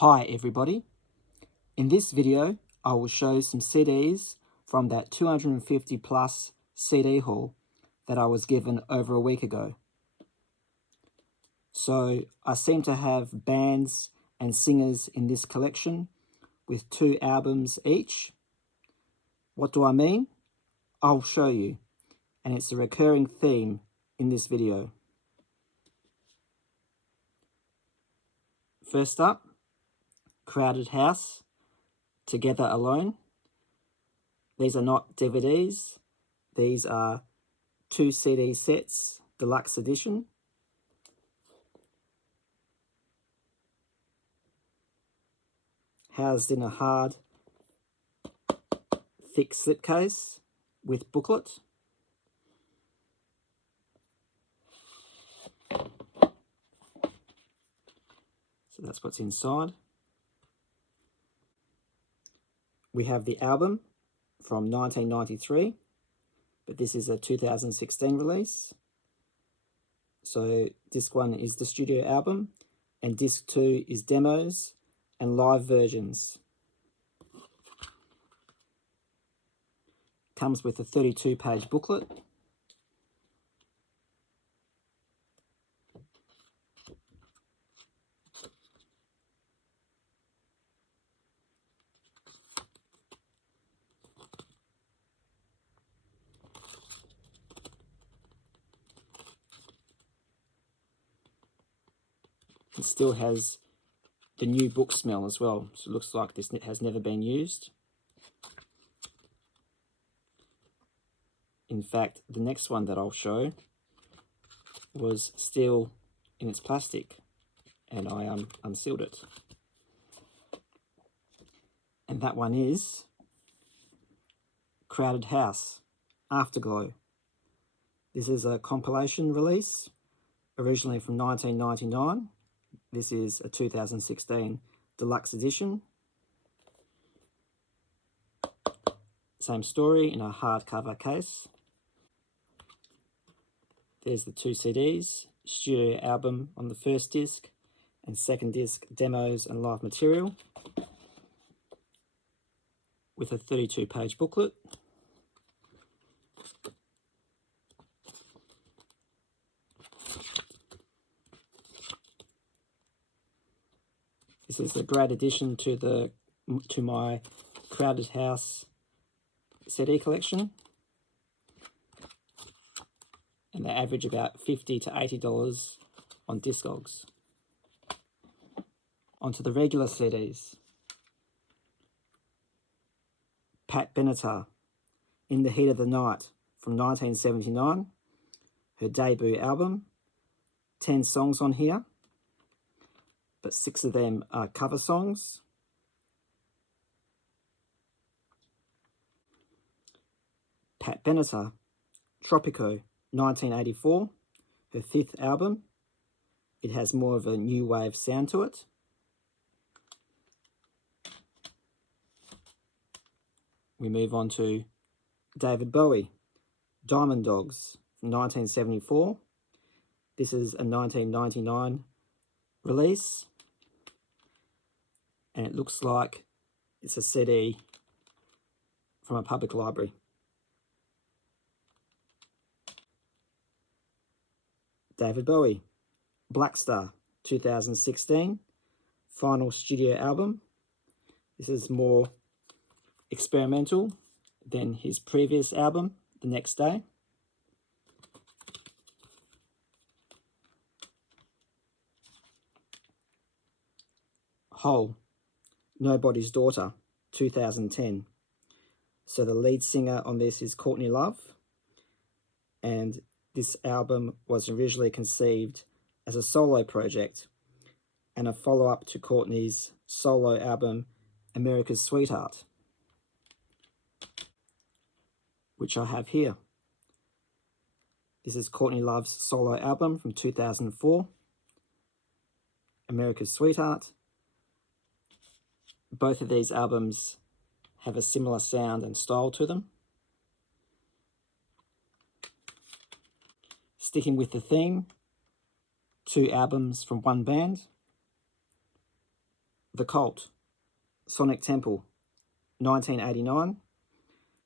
Hi everybody. In this video I will show some CDs from that 250 plus CD haul that I was given over a week ago. So I seem to have bands and singers in this collection with 2 albums each. What do I mean? I'll show you, and it's a recurring theme in this video. First up, Crowded House, Together Alone. These are not DVDs, these are 2 CD sets, deluxe edition. Housed in a hard, thick slipcase with booklet. So that's what's inside. We have the album from 1993, but this is a 2016 release. So disc 1 is the studio album, and disc 2 is demos and live versions. Comes with a 32-page booklet. It still has the new book smell as well, so it looks like this has never been used. In fact, the next one that I'll show was still in its plastic, and I unsealed it. And that one is Crowded House, Afterglow. This is a compilation release, originally from 1999. This is a 2016 deluxe edition. Same story in a hardcover case. There's the 2 CDs, studio album on the first disc, and second disc, demos and live material, with a 32-page booklet. This is a great addition to my Crowded House CD collection, and they average about $50 to $80 on Discogs. Onto the regular CDs. Pat Benatar, In the Heat of the Night, from 1979, her debut album. 10 songs on here, but 6 of them are cover songs. Pat Benatar, Tropico, 1984, her 5th album. It has more of a new wave sound to it. We move on to David Bowie, Diamond Dogs, from 1974. This is a 1999 release, and it looks like it's a CD from a public library. David Bowie, Black Star, 2016, final studio album. This is more experimental than his previous album, The Next Day. Hole, Nobody's Daughter, 2010. So the lead singer on this is Courtney Love, and this album was originally conceived as a solo project and a follow-up to Courtney's solo album, America's Sweetheart, which I have here. This is Courtney Love's solo album from 2004, America's Sweetheart. Both of these albums have a similar sound and style to them. Sticking with the theme, 2 albums from one band. The Cult, Sonic Temple, 1989.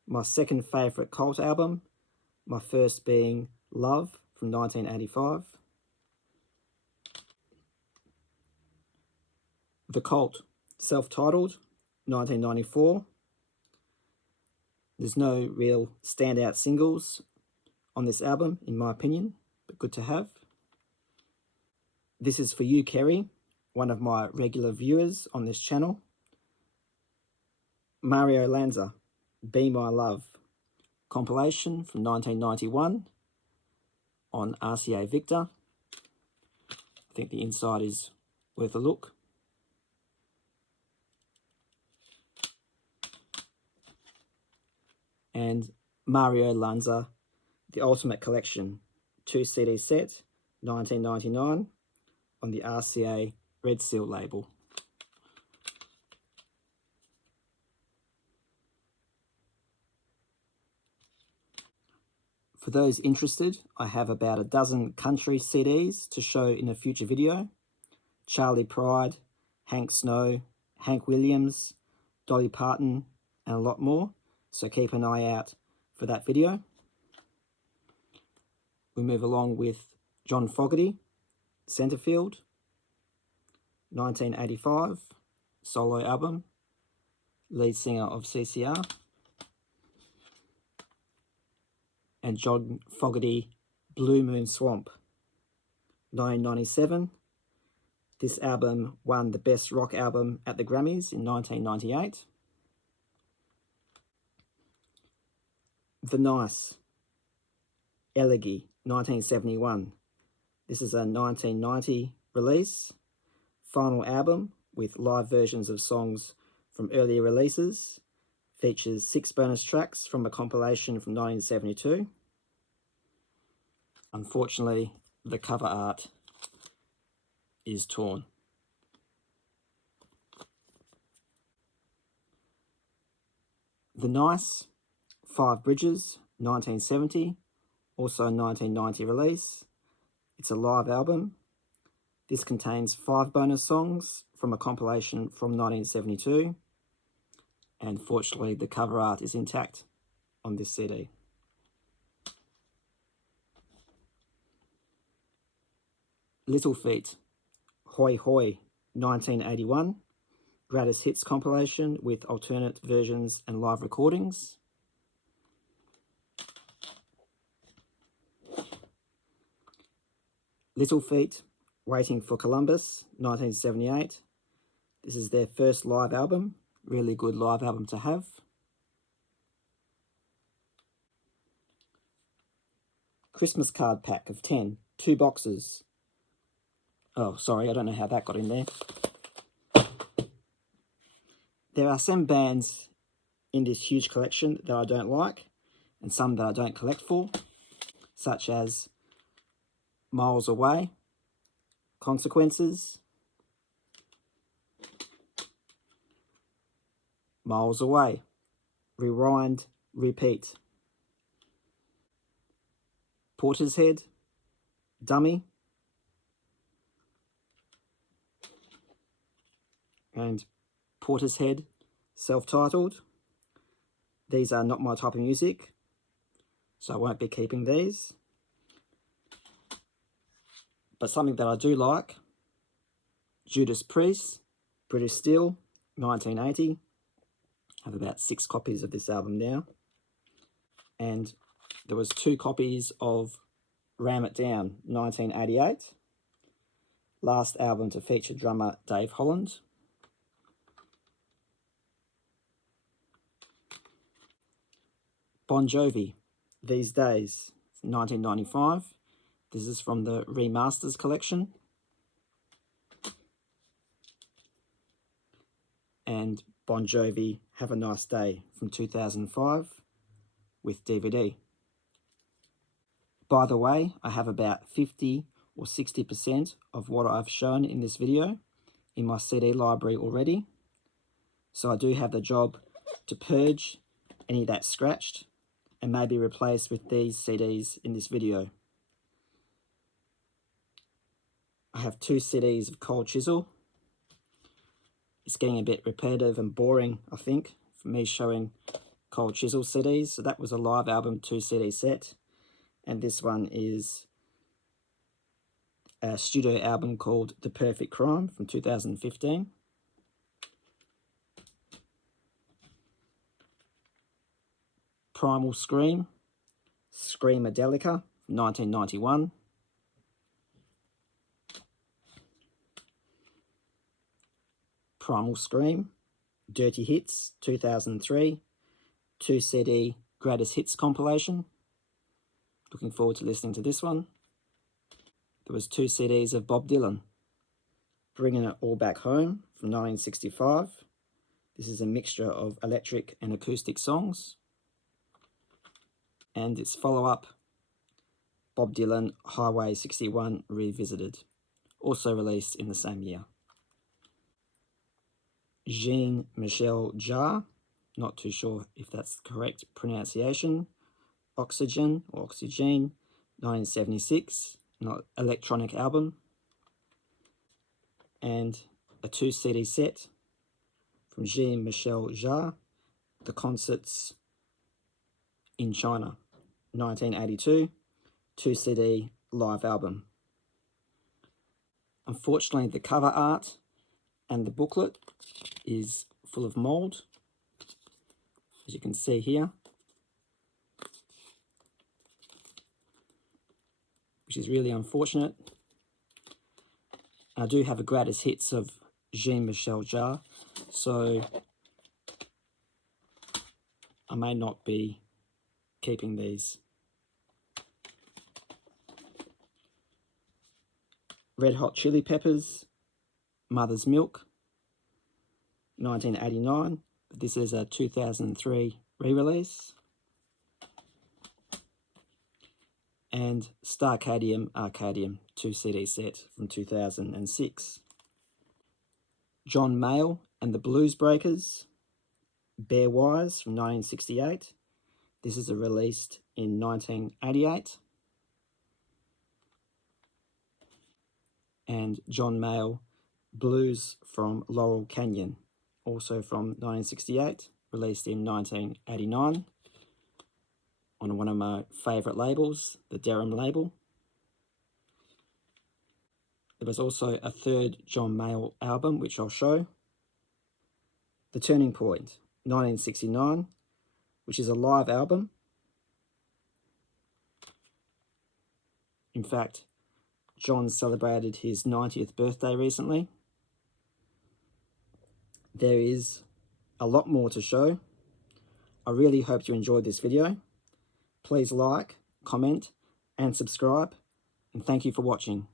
My second favourite Cult album, my first being Love from 1985. The Cult, self-titled, 1994. There's no real standout singles on this album, in my opinion, but good to have. This is for you, Kerry, one of my regular viewers on this channel. Mario Lanza, Be My Love, compilation from 1991 on RCA Victor. I think the inside is worth a look. And Mario Lanza, The Ultimate Collection, 2 CD set, 1999, on the RCA Red Seal label. For those interested, I have about a dozen country CDs to show in a future video. Charlie Pride, Hank Snow, Hank Williams, Dolly Parton, and a lot more. So keep an eye out for that video. We move along with John Fogerty, Centerfield, 1985, solo album, lead singer of CCR. And John Fogerty, Blue Moon Swamp, 1997. This album won the Best Rock Album at the Grammys in 1998. The Nice, Elegy, 1971. This is a 1990 release, final album with live versions of songs from earlier releases. Features 6 bonus tracks from a compilation from 1972. Unfortunately, the cover art is torn. The Nice, 5 Bridges, 1970, also a 1990 release. It's a live album. This contains 5 bonus songs from a compilation from 1972. And fortunately, the cover art is intact on this CD. Little Feat, Hoi Hoi, 1981. Greatest Hits compilation with alternate versions and live recordings. Little Feat, Waiting for Columbus, 1978. This is their first live album. Really good live album to have. Christmas card pack of 10, 2 boxes. Oh, sorry, I don't know how that got in there. There are some bands in this huge collection that I don't like, and some that I don't collect for, such as Miles Away, Consequences, Miles Away, Rewind, Repeat, Portishead, Dummy, and Portishead, self-titled. These are not my type of music, so I won't be keeping these. But something that I do like, Judas Priest, British Steel, 1980. I have about 6 copies of this album now. And there was 2 copies of Ram It Down, 1988. Last album to feature drummer Dave Holland. Bon Jovi, These Days, 1995. This is from the Remasters collection. And Bon Jovi, Have a Nice Day, from 2005 with DVD. By the way, I have about 50 or 60% of what I've shown in this video in my CD library already. So I do have the job to purge any that's scratched and maybe replace with these CDs in this video. I have 2 CDs of Cold Chisel. It's getting a bit repetitive and boring, I think, for me showing Cold Chisel CDs. So that was a live album 2 CD set. And this one is a studio album called The Perfect Crime from 2015. Primal Scream, Screamadelica, 1991. Primal Scream, Dirty Hits, 2003, 2 CD Greatest Hits compilation. Looking forward to listening to this one. There was 2 CDs of Bob Dylan, Bringing It All Back Home from 1965. This is a mixture of electric and acoustic songs. And its follow-up, Bob Dylan Highway 61 Revisited, also released in the same year. Jean-Michel Jarre, not too sure if that's the correct pronunciation. Oxygen or Oxygen, 1976, not electronic album. And a 2 CD set from Jean-Michel Jarre, The Concerts in China, 1982, 2 CD live album. Unfortunately, the cover art and the booklet is full of mold, as you can see here, which is really unfortunate. I do have a greatest hits of Jean-Michel Jarre, so I may not be keeping these. Red Hot Chili Peppers, Mother's Milk, 1989. This is a 2003 re-release. And Starcadium Arcadium 2 CD set from 2006. John Mayall and the Blues Breakers, Bare Wires from 1968. This is released in 1988. And John Mayall, Blues from Laurel Canyon, also from 1968, released in 1989 on one of my favourite labels, the Deram label. There was also a 3rd John Mayall album, which I'll show. The Turning Point, 1969, which is a live album. In fact, John celebrated his 90th birthday recently. There is a lot more to show. I really hope you enjoyed this video. Please like, comment, and subscribe, and thank you for watching.